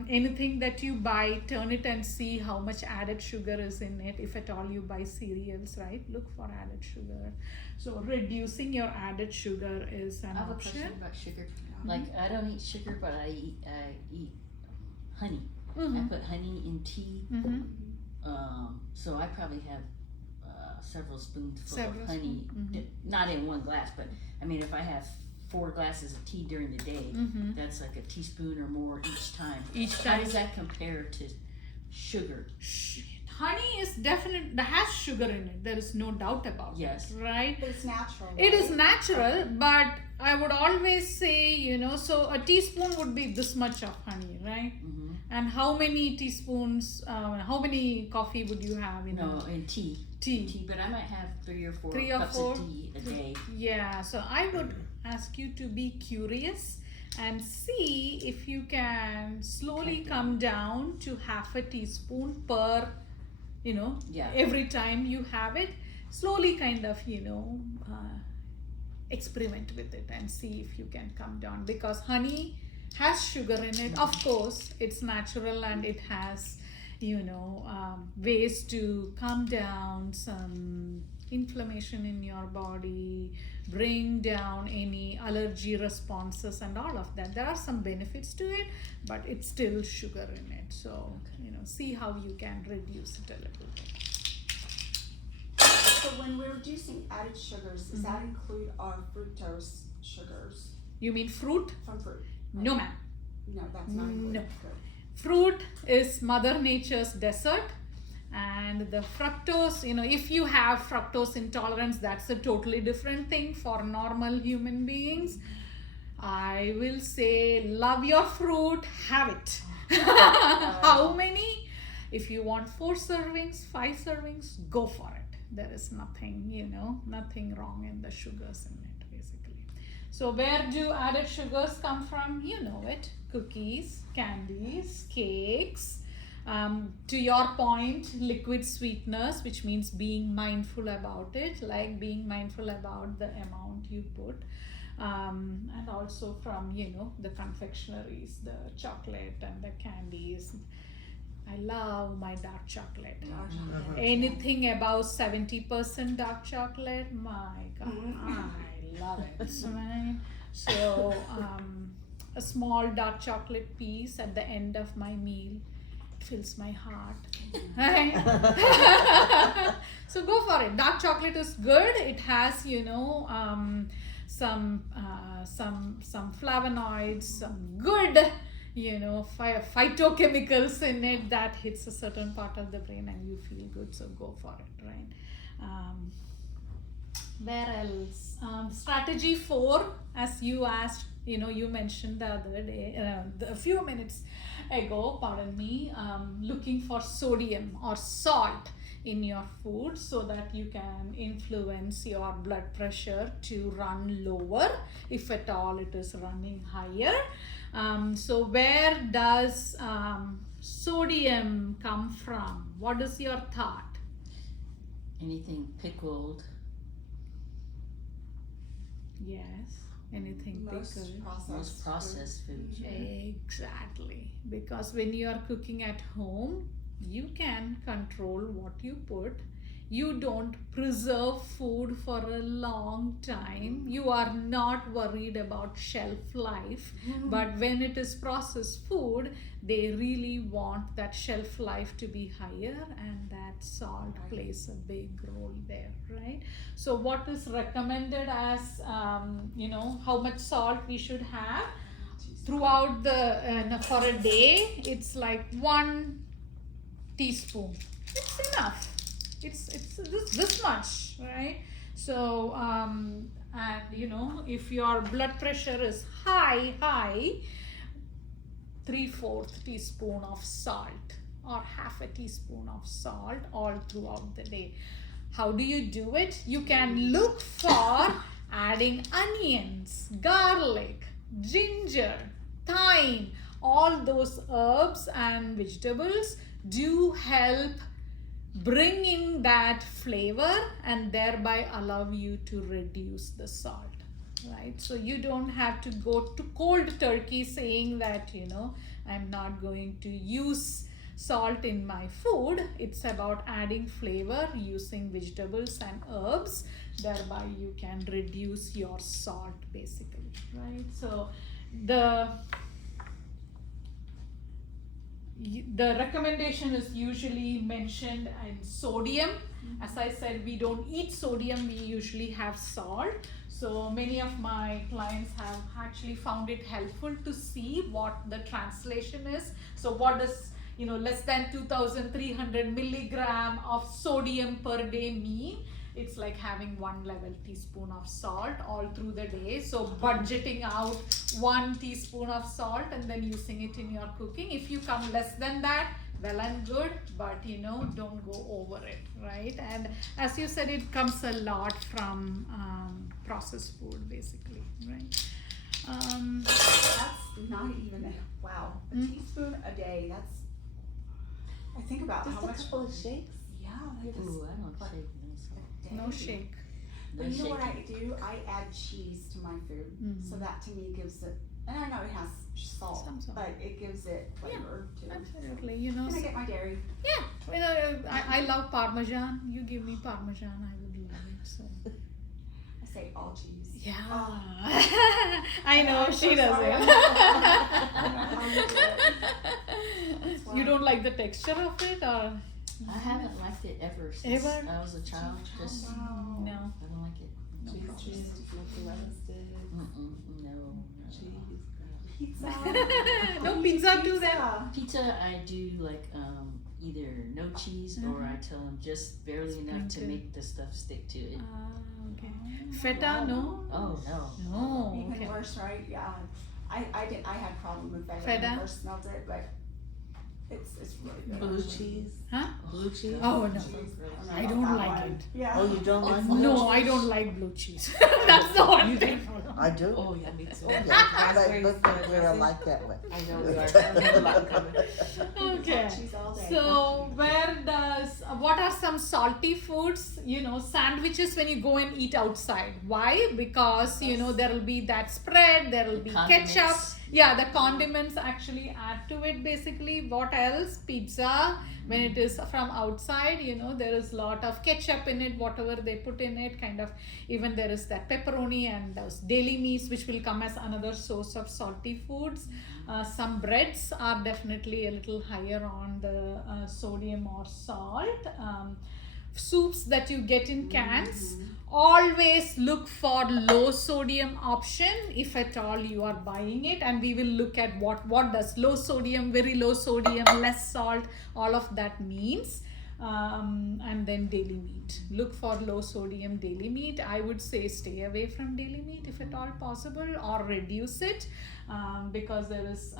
anything that you buy, turn it and see how much added sugar is in it. If at all you buy cereals, right, look for added sugar. So reducing your added sugar is an I have a option. question about sugar. Like I don't eat sugar, but I eat honey. I Mhm. put honey in tea. Mhm. So I probably have several spoonfuls Several of honey, spoon- mhm. not in one glass, but I mean if I have 4 glasses of tea during the day, Mhm. that's like a teaspoon or more each time. Each How time. does that compare to sugar? Shh, honey is definitely has sugar in it. There is no doubt about Yes. it, right? But it's natural. It is right? natural, but I would always say, so a teaspoon would be this much of honey, right? Mm-hmm. And how many teaspoons, how many coffee would you have in No, and tea. tea? But I might have 3 or 4 3 or cups 4? of tea a day. Yeah, so I would ask you to be curious and see if you can slowly come down to half a teaspoon per, Yeah. every time you have it. Slowly kind of, experiment with it and see if you can come down, because honey has sugar in it. Of course, it's natural and it has, ways to calm down some inflammation in your body, bring down any allergy responses and all of that. There are some benefits to it, but it's still sugar in it. So, see how you can reduce it a little bit. So when we're reducing added sugars, does that include our fructose sugars You mean fruit? from fruit? No, ma'am. No, that's not included. No. Good. Fruit is Mother Nature's dessert, and the fructose, if you have fructose intolerance, that's a totally different thing for normal human beings. I will say, love your fruit, have it. How many? If you want 4 servings, 5 servings, go for it. There is nothing, nothing wrong in the sugars in it, basically. So where do added sugars come from? You know it. Cookies, candies, cakes. To your point, liquid sweeteners, which means being mindful about it, like being mindful about the amount you put. And also from, the confectionaries, the chocolate and the candies. I love my dark chocolate. Anything above 70% dark chocolate, my God, I love it. Right? So, a small dark chocolate piece at the end of my meal fills my heart. Right? So go for it. Dark chocolate is good. It has, some flavonoids, some good, phytochemicals in it that hits a certain part of the brain and you feel good. So go for it, right? Where else? Strategy 4, as you asked, you mentioned the other day, a few minutes ago, pardon me, looking for sodium or salt in your food so that you can influence your blood pressure to run lower if at all it is running higher. So where does sodium come from? What is your thought? Anything pickled. Yes, anything pickled. Most processed foods. Exactly, because when you are cooking at home, you can control what you put. You don't preserve food for a long time. You are not worried about shelf life. But when it is processed food, they really want that shelf life to be higher, and that salt plays a big role there, right? So what is recommended as, how much salt we should have throughout the, for a day? It's like 1 teaspoon. It's enough. It's this much, right? So and if your blood pressure is high, 3/4 teaspoon of salt or half a teaspoon of salt all throughout the day. How do you do it? You can look for adding onions, garlic, ginger, thyme. All those herbs and vegetables do help bring in that flavor and thereby allow you to reduce the salt, right? So you don't have to go to cold turkey saying that, I'm not going to use salt in my food. It's about adding flavor using vegetables and herbs, thereby you can reduce your salt basically, right? So the recommendation is usually mentioned in sodium. As I said, we don't eat sodium, we usually have salt. So many of my clients have actually found it helpful to see what the translation is. So what does less than 2,300 milligram of sodium per day mean. It's like having 1 level teaspoon of salt all through the day. So budgeting out 1 teaspoon of salt and then using it in your cooking. If you come less than that, well and good, but don't go over it, right? And as you said, it comes a lot from processed food, basically, right? That's not even a teaspoon a day. That's, I think about Just how a much. couple of shakes. Yeah, that is Ooh, I don't like shake no salt. a day. No shake. But No you know what I shaking. do? I add cheese to my food, Mhm. so that to me gives it. And I know it has salt, Some salt. but it gives it flavor too. Absolutely, And I get my dairy. I love Parmesan. You give me Parmesan, I would love it. So I say all cheese. yeah, Oh. I know I'm she so does sorry. it. I don't know how you do it. You don't like the texture of it, or I haven't liked it ever since Ever? I was a child. Just Wow. no. I don't like it. No Cheese problem. sticks, mozzarella sticks, No. cheese. Pizza. No pizza too then. Pizza, I do like either no cheese or I tell them just barely enough to Sprinkle. make the stuff stick to it. Okay. Feta, no. Oh no. No. Even Okay. worse, right? Yeah. I had problem with feta Feta? when I first smelled it, but it's really good. Blue actually. cheese. Huh? Blue cheese. Oh, no. I I know don't about like that one. it. Yeah. Oh, you don't like Oh, No, I don't like blue cheese. That's the one You thing. I do. Oh yeah, me too. Oh, yeah. Raspberries But good. we're alike that way. I know we are. We have a lot coming. Okay. Cheese all day. So what are some salty foods? Sandwiches when you go and eat outside. Why? Because there will be that spread, there will be ketchup. Condiments. Yeah, the condiments actually add to it basically. What else? Pizza. When it is from outside, there is a lot of ketchup in it, whatever they put in it, kind of. Even there is that pepperoni and those daily meats, which will come as another source of salty foods. Some breads are definitely a little higher on the sodium or salt. Soups that you get in cans, always look for low sodium option if at all you are buying it, and we will look at what does low sodium, very low sodium, less salt, all of that means. And then daily meat, look for low sodium daily meat. I would say stay away from daily meat if at all possible, or reduce it, because there is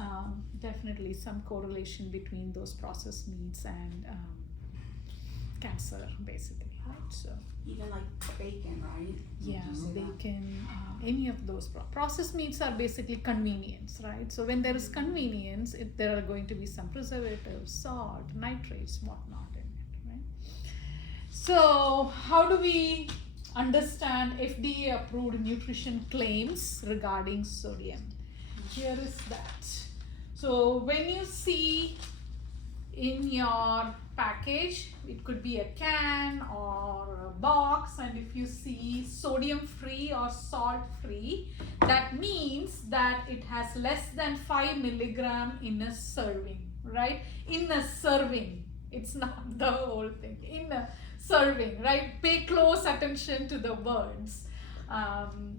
definitely some correlation between those processed meats and cancer, basically, right? So Even like bacon, right? yeah, Say that. bacon, any of those processed meats are basically convenience, right? So when there is convenience, there are going to be some preservatives, salt, nitrates, whatnot in it, right? So how do we understand FDA approved nutrition claims regarding sodium? Here is that. So when you see in your package, it could be a can or a box, and if you see sodium free or salt free, that means that it has less than 5 milligram in a serving, right? In a serving, it's not the whole thing, in a serving, right? Pay close attention to the words.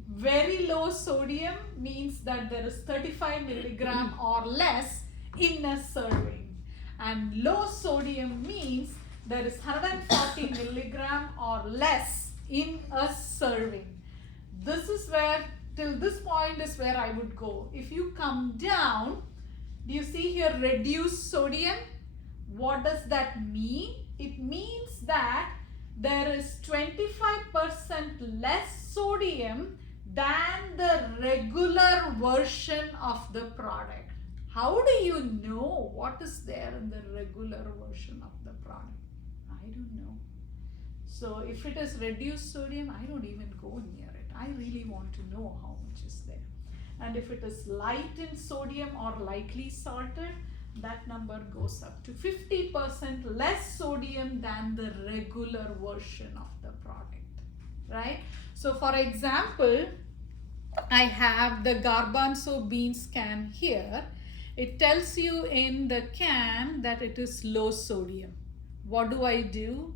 Very low sodium means that there is 35 milligram or less in a serving. And low sodium means there is 140 milligram or less in a serving. This is where, till this point is where I would go. If you come down, do you see here reduced sodium? What does that mean? It means that there is 25% less sodium than the regular version of the product. How do you know what is there in the regular version of the product? I don't know. So if it is reduced sodium, I don't even go near it. I really want to know how much is there. And if it is light in sodium or lightly salted, that number goes up to 50% less sodium than the regular version of the product, right? So for example, I have the garbanzo beans can here. It tells you in the can that it is low sodium. What do?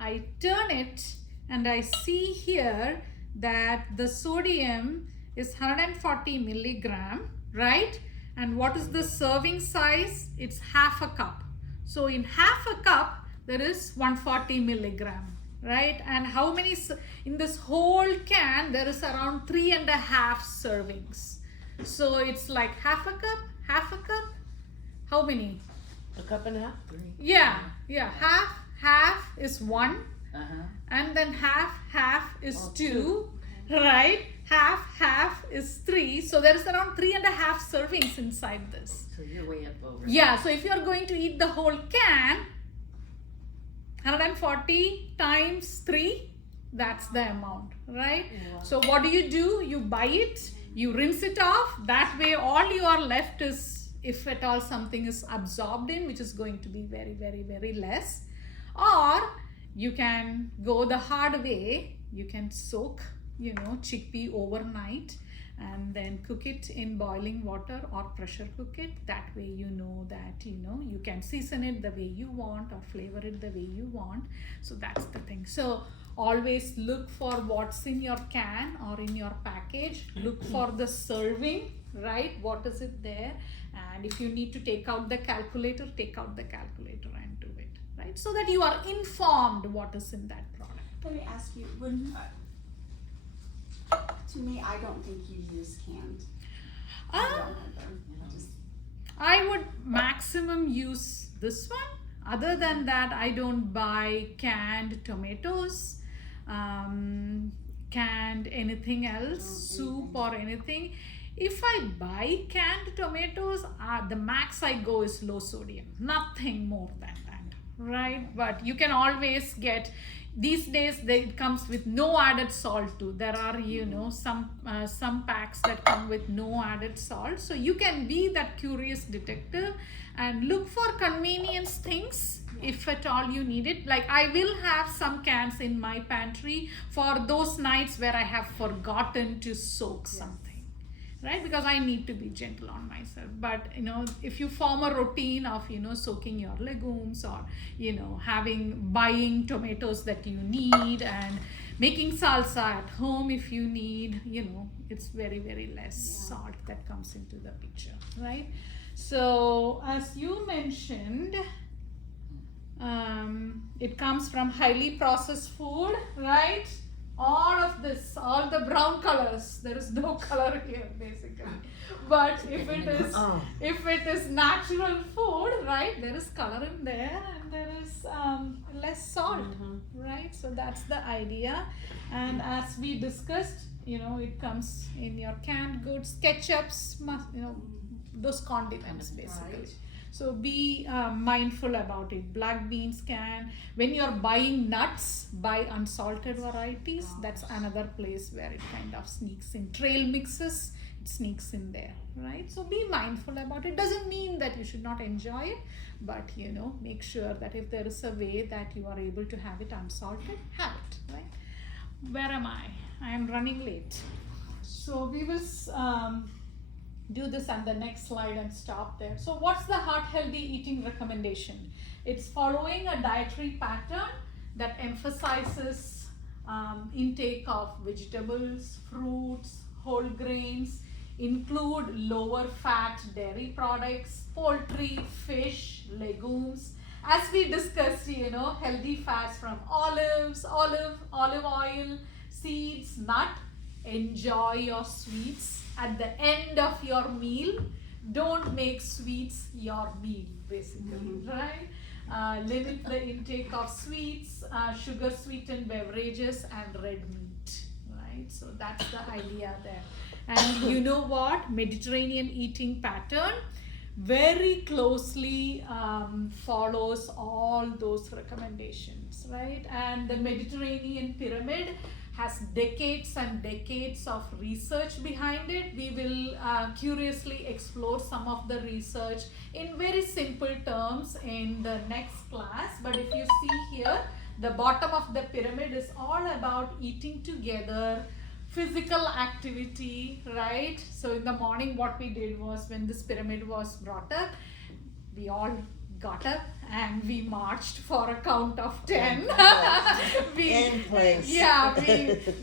I turn it and I see here that the sodium is 140 milligram, right? And what is the serving size? It's half a cup. So in half a cup, there is 140 milligram, right? And how many, in this whole can, there is around 3.5 servings. So it's like half a cup, how many? A cup and a half? Yeah, half is 1, and then half is 2, right? Half is 3. So there is around 3.5 servings inside this. So you're way up over. Yeah, so if you're going to eat the whole can, 140 times 3, that's the amount, right? Wow. So what do? You buy it, you rinse it off. That way all you are left is, if at all something is absorbed in, which is going to be very, very, very less. Or you can go the hard way. You can soak, chickpea overnight and then cook it in boiling water or pressure cook it. That way you know that, you can season it the way you want or flavor it the way you want. So that's the thing. So always look for what's in your can or in your package. Look for the serving, right? What is it there? And if you need to take out the calculator, take out the calculator and do it, right? So that you are informed what is in that product. Let me ask you, to me, I don't think you use canned. I don't know. I would maximum use this one. Other than that, I don't buy canned tomatoes, canned anything else, soup or anything. If I buy canned tomatoes, the max I go is low sodium, nothing more than that, right? But you can always get, these days it comes with no added salt too. There are, some packs that come with no added salt. So you can be that curious detective and look for convenience things if at all you need it. Like I will have some cans in my pantry for those nights where I have forgotten to soak something. Right? Because I need to be gentle on myself. But, if you form a routine of, soaking your legumes or, buying tomatoes that you need and making salsa at home if you need, it's very, very less salt that comes into the picture, right? So, as you mentioned, it comes from highly processed food, right? All of this, all the brown colors, there is no color here basically. But if it is natural food, right, there is color in there and there is less salt, right? So that's the idea. And as we discussed, it comes in your canned goods, ketchups, those condiments basically. Right. So be mindful about it. Black beans can, when you're buying nuts, buy unsalted varieties. That's another place where it kind of sneaks in. Trail mixes, it sneaks in there, right? So be mindful about it. Doesn't mean that you should not enjoy it, but make sure that if there is a way that you are able to have it unsalted, have it, right? Where am I? I am running late. So we will do this on the next slide and stop there. So what's the heart healthy eating recommendation? It's following a dietary pattern that emphasizes intake of vegetables, fruits, whole grains, include lower fat dairy products, poultry, fish, legumes. As we discussed, healthy fats from olive oil, seeds, nut. Enjoy your sweets at the end of your meal. Don't make sweets your meal, basically, right? Limit the intake of sweets, sugar sweetened beverages and red meat, right? So that's the idea there. And you know what? Mediterranean eating pattern very closely follows all those recommendations, right? And the Mediterranean pyramid has decades and decades of research behind it. We will curiously explore some of the research in very simple terms in the next class. But if you see here, the bottom of the pyramid is all about eating together, physical activity, right? So in the morning what we did was, when this pyramid was brought up, we all got up and we marched for a count of 10. In place.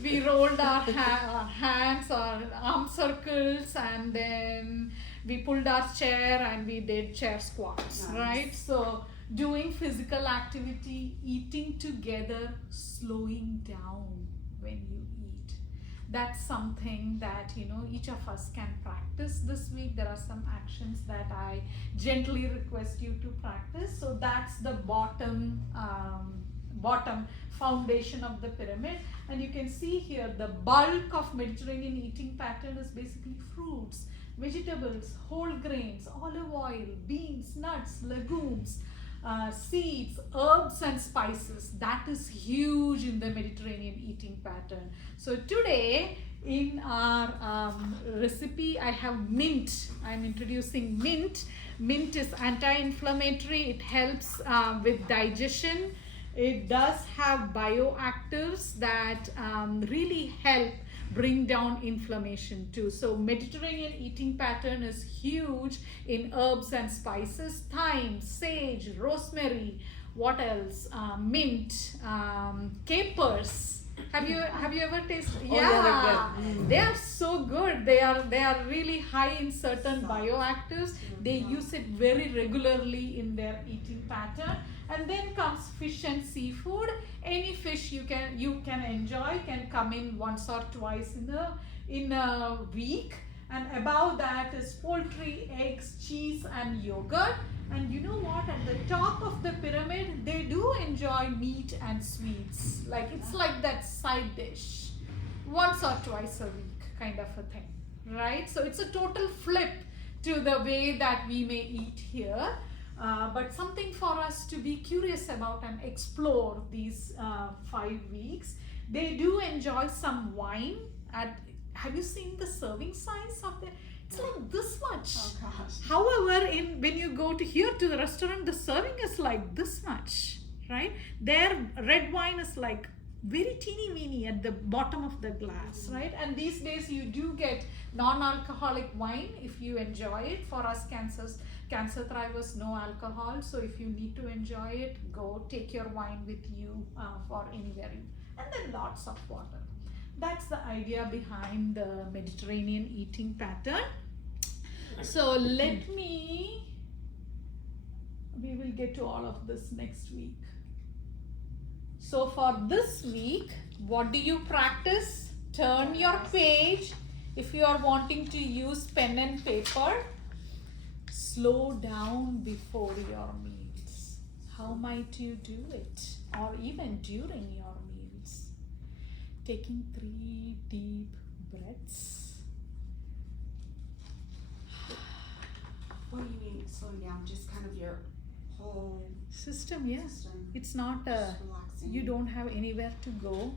we rolled our hands, our arm circles, and then we pulled our chair and we did chair squats, Nice. right? So doing physical activity, eating together, slowing down when you eat. That's something that each of us can practice this week. There are some actions that I gently request you to practice. So that's the bottom foundation of the pyramid. And you can see here the bulk of Mediterranean eating pattern is basically fruits, vegetables, whole grains, olive oil, beans, nuts, legumes, seeds, herbs and spices. That is huge in the Mediterranean eating pattern. So today in our recipe I have mint. I'm introducing mint. Mint is anti-inflammatory. It helps with digestion. It does have bioactives that really help bring down inflammation too. So Mediterranean eating pattern is huge in herbs and spices: thyme, sage, rosemary, what else, mint, capers. Have you ever tasted? Oh, yeah, they're good. They are so good. They are really high in certain bioactives. They use it very regularly in their eating pattern. And then comes fish and seafood. Any fish you can enjoy can come in once or twice in a week. And above that is poultry, eggs, cheese and yogurt. And you know what? At the top of the pyramid, they do enjoy meat and sweets. It's like that side dish, once or twice a week kind of a thing, right? So it's a total flip to the way that we may eat here. But something for us to be curious about and explore these 5 weeks. They do enjoy some wine. Have you seen the serving size of the? It's like this much. Oh gosh. However, when you go to the restaurant, the serving is like this much, right? Their red wine is like very teeny weeny at the bottom of the glass, right? And these days you do get non-alcoholic wine if you enjoy it. For us cancer thrivers, no alcohol. So if you need to enjoy it, go take your wine with you for anywhere. And then lots of water. That's the idea behind the Mediterranean eating pattern. So we will get to all of this next week. So for this week, what do you practice? Turn your page. If you are wanting to use pen and paper, slow down before your meals. How might you do it? Or even during your meals. Taking 3 deep breaths. What do you mean slowing down? Just kind of your whole System, yes. system. It's not Just relaxing. you don't have anywhere to go.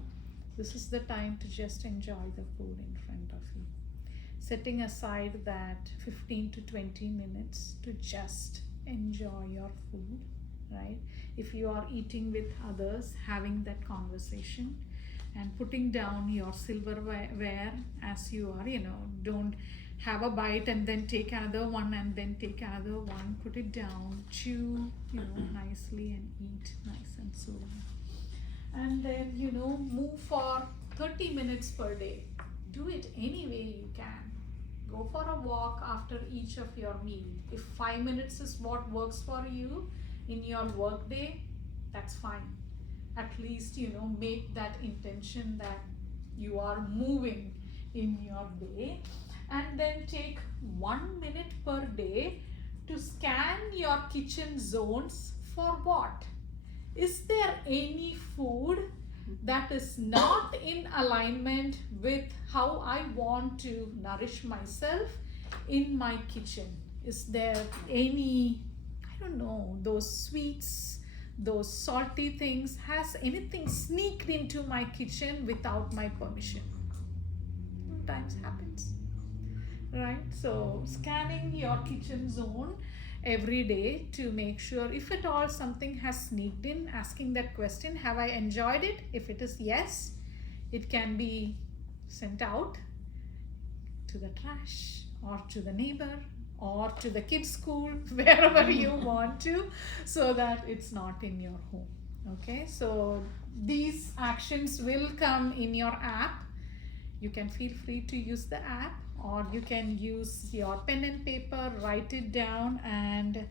This is the time to just enjoy the food in front of you. Setting aside that 15 to 20 minutes to just enjoy your food, right? If you are eating with others, having that conversation and putting down your silverware as you are, don't have a bite and then take another one and then take another one. Put it down, chew, nicely and eat nice and slowly. And then, move for 30 minutes per day. Do it any way you can. Go for a walk after each of your meal. If 5 minutes is what works for you in your work day, that's fine. At least, make that intention that you are moving in your day. And then take 1 minute per day to scan your kitchen zones for what? Is there any food that is not in alignment with how I want to nourish myself in my kitchen? Is there any, those sweets, those salty things? Has anything sneaked into my kitchen without my permission? Sometimes happens. Right? So scanning your kitchen zone every day to make sure if at all something has sneaked in, asking that question, have I enjoyed it? If it is yes, it can be sent out to the trash or to the neighbor or to the kids' school, wherever you want to, so that it's not in your home. Okay, so these actions will come in your app. You can feel free to use the app, or you can use your pen and paper, write it down and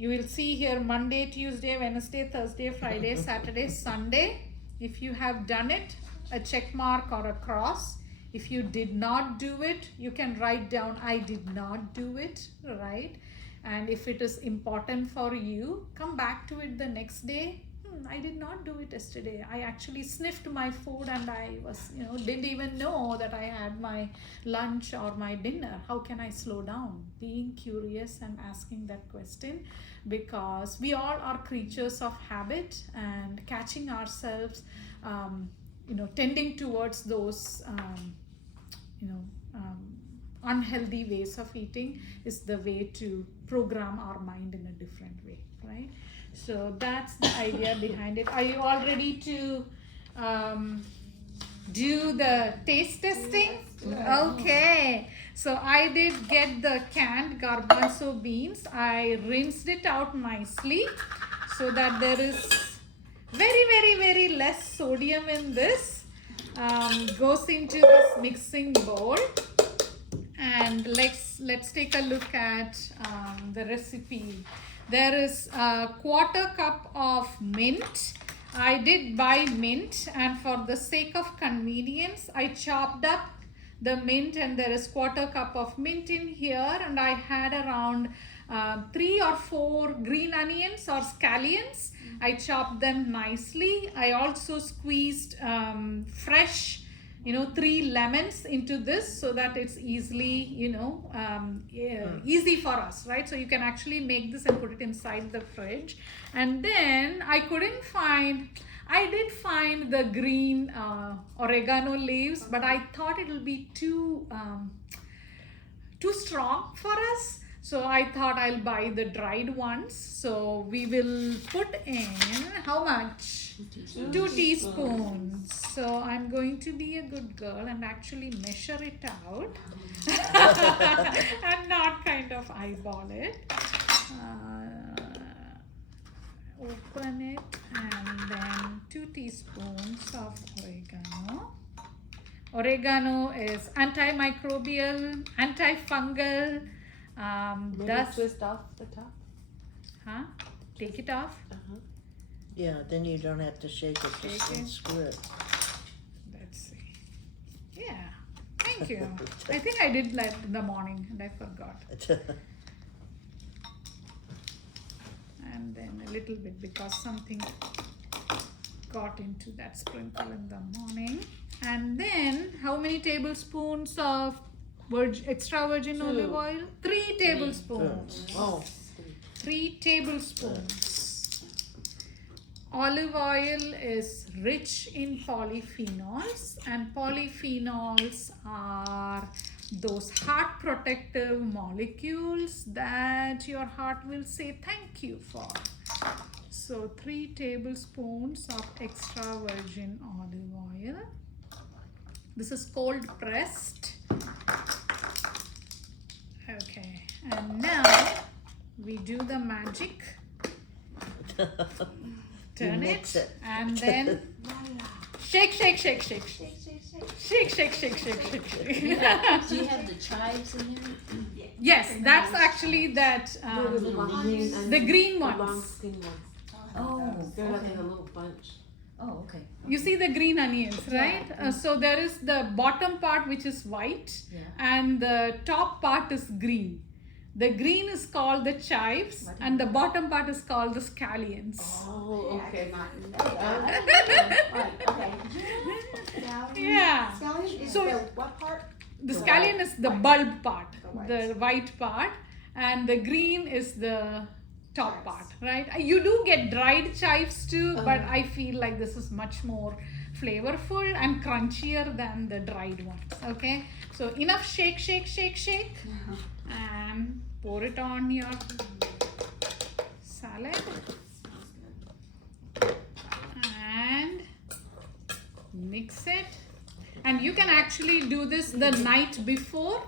You will see here Monday, Tuesday, Wednesday, Thursday, Friday, Saturday, Sunday. If you have done it, a check mark or a cross. If you did not do it, you can write down I did not do it, right? And if it is important for you, come back to it the next day. I did not do it yesterday. I actually sniffed my food and I was, didn't even know that I had my lunch or my dinner. How can I slow down? Being curious and asking that question, because we all are creatures of habit, and catching ourselves, tending towards those, unhealthy ways of eating is the way to program our mind in a different way, right? So that's the idea behind it. Are you all ready to do the taste testing? Okay. So I did get the canned garbanzo beans. I rinsed it out nicely so that there is very, very, very less sodium in this. Goes into this mixing bowl. And let's take a look at the recipe. There is a 1/4 cup of mint. I did buy mint, and for the sake of convenience, I chopped up the mint, and there is 1/4 cup of mint in here, and I had around 3 or 4 green onions or scallions. I chopped them nicely. I also squeezed fresh 3 lemons into this so that it's easily, easy for us, right? So you can actually make this and put it inside the fridge. And then I did find the green oregano leaves, but I thought it will be too strong for us. So I thought I'll buy the dried ones. So we will put in how much? 2 teaspoons. So I'm going to be a good girl and actually measure it out and not kind of eyeball it. Open it, and then 2 teaspoons of oregano. Oregano is antimicrobial, antifungal. Twist off the top. Take it off. Yeah, then you don't have to shake it, Shake just it. unscrew it. Let's see. Yeah, thank you. I think I did that in the morning and I forgot. And then a little bit because something got into that sprinkle in the morning. And then how many tablespoons of extra virgin 2. olive oil? 3 tablespoons. Oh. 3 tablespoons. Olive oil is rich in polyphenols, and polyphenols are those heart protective molecules that your heart will say thank you for. So 3 tablespoons of extra virgin olive oil. This is cold pressed. Okay, and now we do the magic. Turn mix it. and then shake, shake, shake, shake, shake, shake, shake, shake, shake, shake, shake. Do you have the chives in there? Yes, that's actually that the green Long ones. skinny ones. Oh, They're like okay. in a little bunch. Oh, okay. You see the green onions, right? So there is the bottom part which is white, Yeah. and the top part is green. The green is called the chives, and the bottom part is called the scallions. Oh, okay. Yeah. Scallion is So- the what part? The scallion is the bulb part, The the white part, and the green is the top part, right? You do get dried chives too, but I feel like this is much more flavorful and crunchier than the dried ones. Okay, so enough shake, shake, shake, shake, and pour it on your salad and mix it. And you can actually do this the night before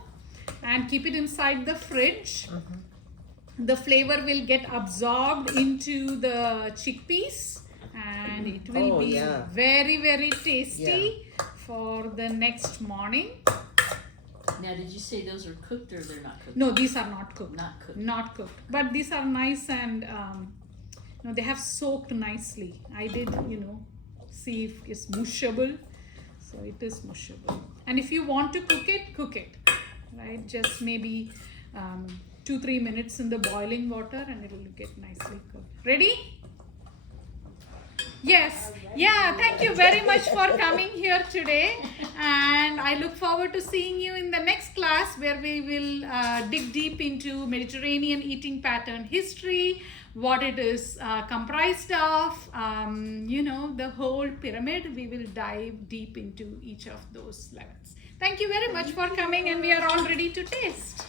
and keep it inside the fridge. The flavor will get absorbed into the chickpeas, and it will Oh, be yeah. very, very tasty for the next morning. Now, did you say those are cooked or they're not cooked? No, these are not cooked. Not cooked. Not cooked. But these are nice and they have soaked nicely. I did, see if it's mushable. So it is mushable. And if you want to cook it, right? Just maybe 2-3 minutes in the boiling water and it will get nicely cooked. Ready? Yes. Yeah, thank you very much for coming here today. And I look forward to seeing you in the next class where we will dig deep into Mediterranean eating pattern history, what it is comprised of, the whole pyramid. We will dive deep into each of those levels. Thank you very much for coming, and we are all ready to taste.